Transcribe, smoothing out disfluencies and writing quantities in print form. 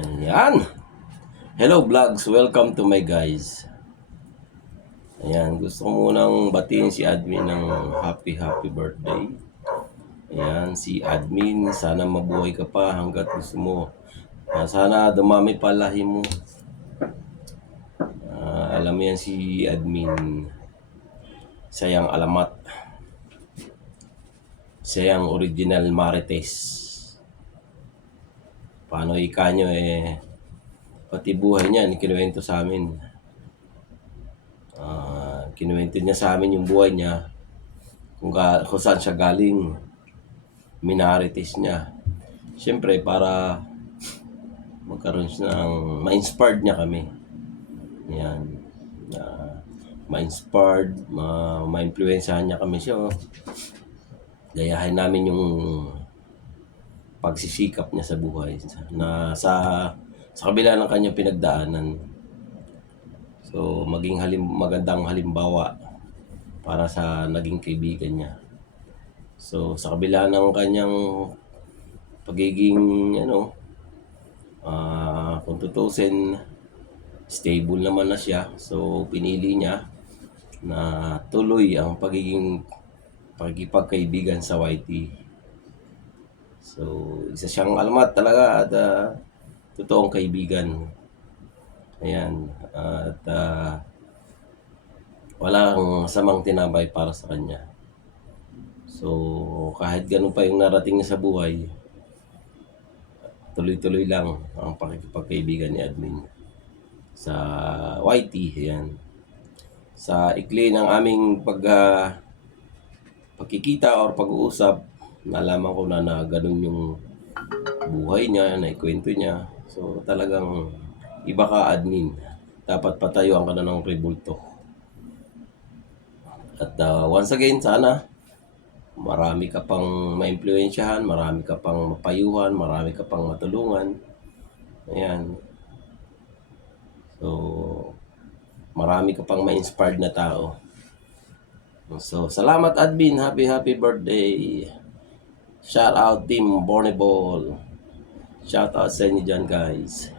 Ayan. Hello vlogs, welcome to my guys. Ayan, gusto ko munang batiin si admin ng happy birthday. Ayan, si admin, sana mabuhay ka pa hanggat gusto mo. Sana dumami pa lahi mo. Alam mo yan si admin, sayang alamat. Sayang original Marites. Paano ika nyo pati buhay niya, kinuwento sa amin. Kinuwento niya sa amin yung buhay niya, kung saan siya galing, minarites niya. Siyempre, para magkaroon siya ng ma-inspired niya kami. Yan. Ma-inspired, ma-influensyahan niya kami siya. Gayahin namin yung pagsisikap niya sa buhay na sa kabila ng kanyang pinagdaanan. So, maging magandang halimbawa para sa naging kaibigan niya. So, sa kabila ng kanyang pagiging, kung tutusin, stable naman na siya. So, pinili niya na tuloy ang pagkikipagkaibigan sa YT. So, isa siyang alamat talaga at totoong kaibigan. Ayan. At walang samang tinabay para sa kanya. So, kahit ganun pa yung narating niya sa buhay, tuloy-tuloy lang ang pakikipagkaibigan ni admin sa YT. Yan. Sa ikli ng aming pagkikita or pag-uusap, nalaman ko na ganun yung buhay niya, na ikwento niya. So, talagang iba ka, admin. Dapat patayuan ka na ng rebulto. At once again, sana marami ka pang ma-impluwensyahan, marami ka pang mapayuhan, marami ka pang matulungan. Ayan. So, marami ka pang ma-inspired na tao. So, salamat admin. Happy birthday. Shout out Team Borneball. Shout out sa inyo dyan, guys.